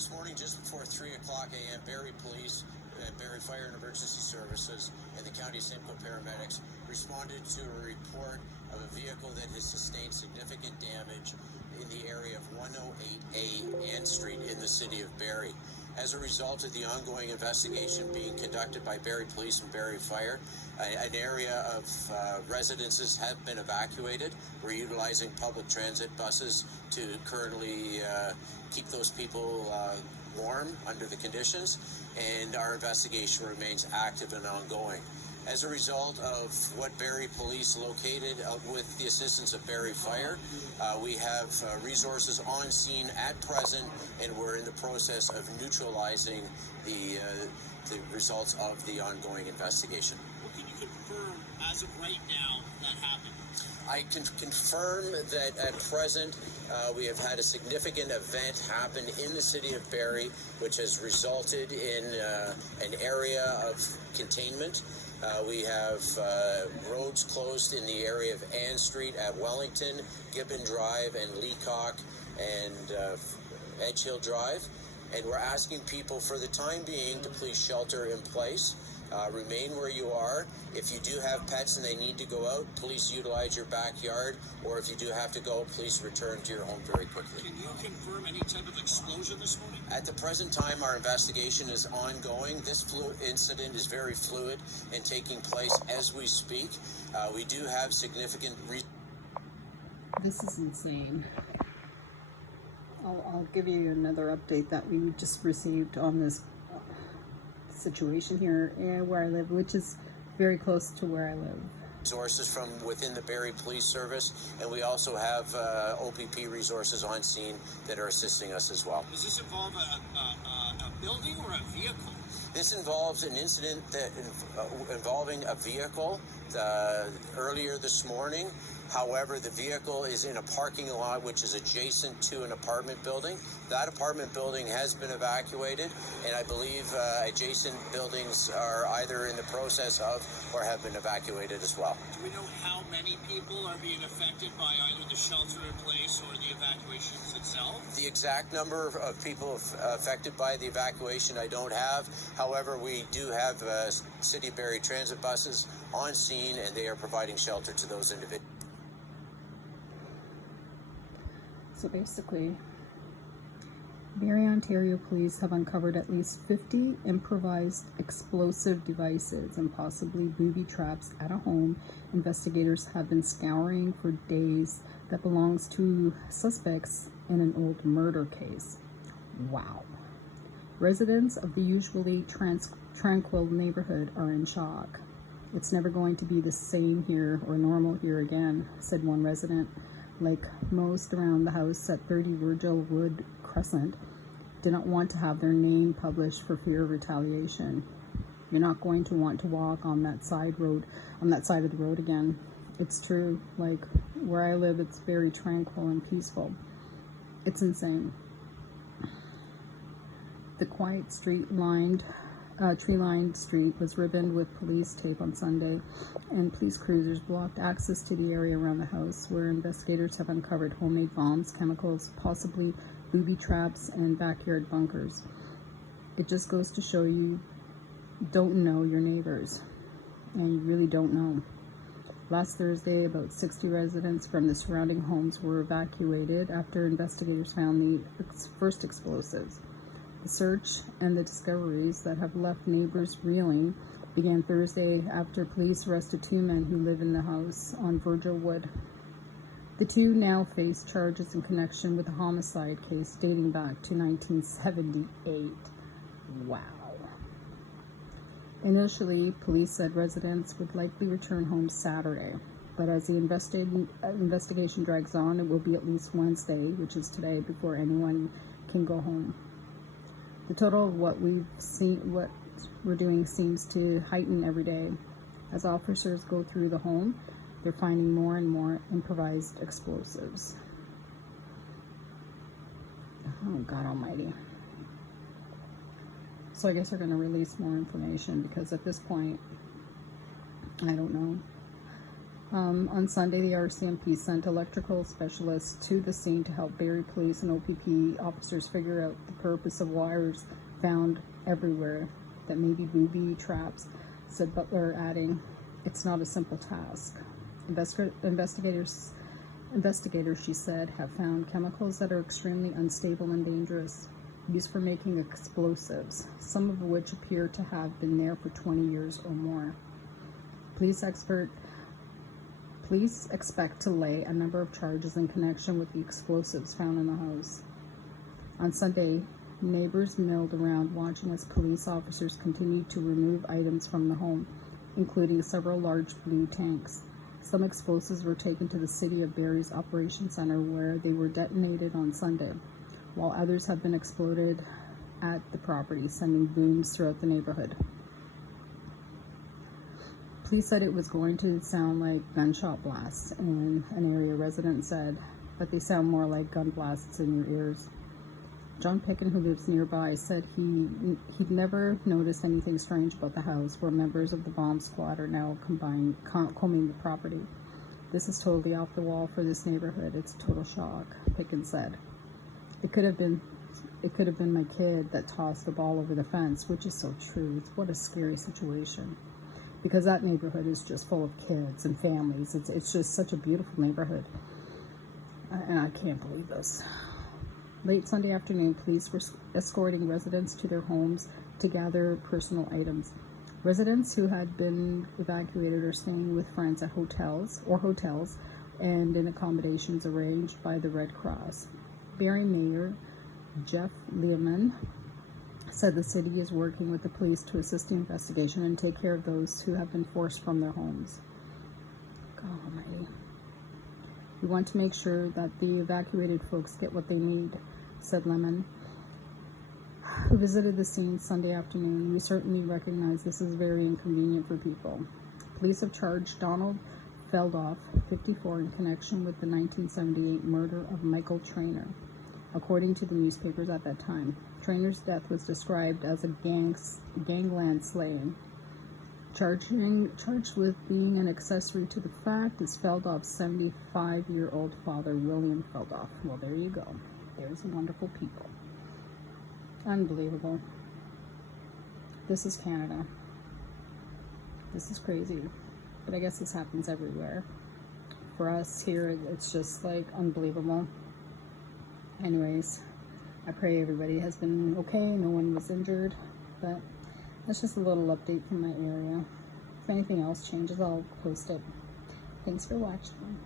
This morning, just before 3 o'clock a.m., Barrie Police, Barrie Fire and Emergency Services, and the County Simcoe paramedics responded to a report of a vehicle that has sustained significant damage in the area of 108A Ann Street in the city of Barrie. As a result of the ongoing investigation being conducted by Barrie Police and Barrie Fire, an area of residences have been evacuated. We're utilizing public transit buses to currently keep those people warm under the conditions, and our investigation remains active and ongoing. As a result of what Barrie Police located with the assistance of Barrie Fire, we have resources on scene at present, and we're in the process of neutralizing the results of the ongoing investigation. What can you confirm as of right now that happened? I can confirm that at present we have had a significant event happen in the city of Barrie, which has resulted in an area of containment. We have roads closed in the area of Ann Street at Wellington, Gibbon Drive, and Leacock, and Edge Hill Drive. And we're asking people for the time being to please shelter in place. Remain where you are. If you do have pets and they need to go out, please utilize your backyard, or if you do have to go, please return to your home very quickly. Can you confirm any type of explosion this morning? At the present time, our investigation is ongoing. This incident is very fluid and taking place as we speak. We do have significant... This is insane. I'll give you another update that we just received on this situation here where I live, which is very close to where I live. Resources from within the Barrie Police Service, and we also have OPP resources on scene that are assisting us as well. Does this involve a building or a vehicle? This involves an incident that involving a vehicle earlier this morning. However, the vehicle is in a parking lot which is adjacent to an apartment building. That apartment building has been evacuated, and I believe adjacent buildings are either in the process of or have been evacuated as well. Do we know how many people are being affected by either the shelter in place or the evacuations itself? The exact number of people affected by the evacuation I don't have. However, we do have City of Barrie transit buses on scene, and they are providing shelter to those individuals. So basically, Barrie, Ontario police have uncovered at least 50 improvised explosive devices and possibly booby traps at a home investigators have been scouring for days that belongs to suspects in an old murder case. Wow. Residents of the usually tranquil neighborhood are in shock. It's never going to be the same here or normal here again, said one resident. Like most around the house at 30 Virgil Wood Crescent, did not want to have their name published for fear of retaliation. You're not going to want to walk on that side of the road again. It's true. Like where I live, it's very tranquil and peaceful. It's insane. The quiet tree-lined street was ribboned with police tape on Sunday, and police cruisers blocked access to the area around the house, where investigators have uncovered homemade bombs, chemicals, possibly booby traps, and backyard bunkers. It just goes to show you don't know your neighbors, and you really don't know. Last Thursday, about 60 residents from the surrounding homes were evacuated after investigators found the first explosives. The search and the discoveries that have left neighbors reeling began Thursday after police arrested two men who live in the house on Virgil Wood. The two now face charges in connection with a homicide case dating back to 1978. Wow. Initially, police said residents would likely return home Saturday, but as the investigation drags on, it will be at least Wednesday, which is today, before anyone can go home. The total of what we're doing seems to heighten every day. As officers go through the home, they're finding more and more improvised explosives. Oh, God almighty. So I guess they're going to release more information, because at this point, I don't know. On Sunday, the RCMP sent electrical specialists to the scene to help Barrie police and OPP officers figure out the purpose of wires found everywhere that may be booby traps, said Butler, adding, "It's not a simple task." Investigators, she said, have found chemicals that are extremely unstable and dangerous, used for making explosives, some of which appear to have been there for 20 years or more. Police expect to lay a number of charges in connection with the explosives found in the house. On Sunday, neighbors milled around watching as police officers continued to remove items from the home, including several large blue tanks. Some explosives were taken to the City of Barrie's Operations Center, where they were detonated on Sunday, while others have been exploded at the property, sending booms throughout the neighborhood. Police said it was going to sound like gunshot blasts in an area, residents said, but they sound more like gun blasts in your ears. John Picken, who lives nearby, said he'd never noticed anything strange about the house, where members of the bomb squad are now combing the property. "This is totally off the wall for this neighborhood. It's a total shock," Picken said. It could have been my kid that tossed the ball over the fence," which is so true. What a scary situation, because that neighborhood is just full of kids and families. It's just such a beautiful neighborhood, and I can't believe this. Late Sunday afternoon, police were escorting residents to their homes to gather personal items. Residents who had been evacuated are staying with friends at hotels and in accommodations arranged by the Red Cross. Barrie Mayor Jeff Lehman said the city is working with the police to assist the investigation and take care of those who have been forced from their homes. God almighty. "We want to make sure that the evacuated folks get what they need," said Lemon, who visited the scene Sunday afternoon. "We certainly recognize this is very inconvenient for people." Police have charged Donald Feldoff, 54, in connection with the 1978 murder of Michael Traynor, according to the newspapers at that time. Traynor's death was described as a gangland slaying. Charged with being an accessory to the fact is Feldoff's 75-year-old father, William Feldoff. Well, there you go. There's wonderful people. Unbelievable. This is Canada. This is crazy. But I guess this happens everywhere. For us here, it's just like unbelievable. Anyways, I pray everybody has been okay. No one was injured. But that's just a little update from my area. If anything else changes, I'll post it. Thanks for watching.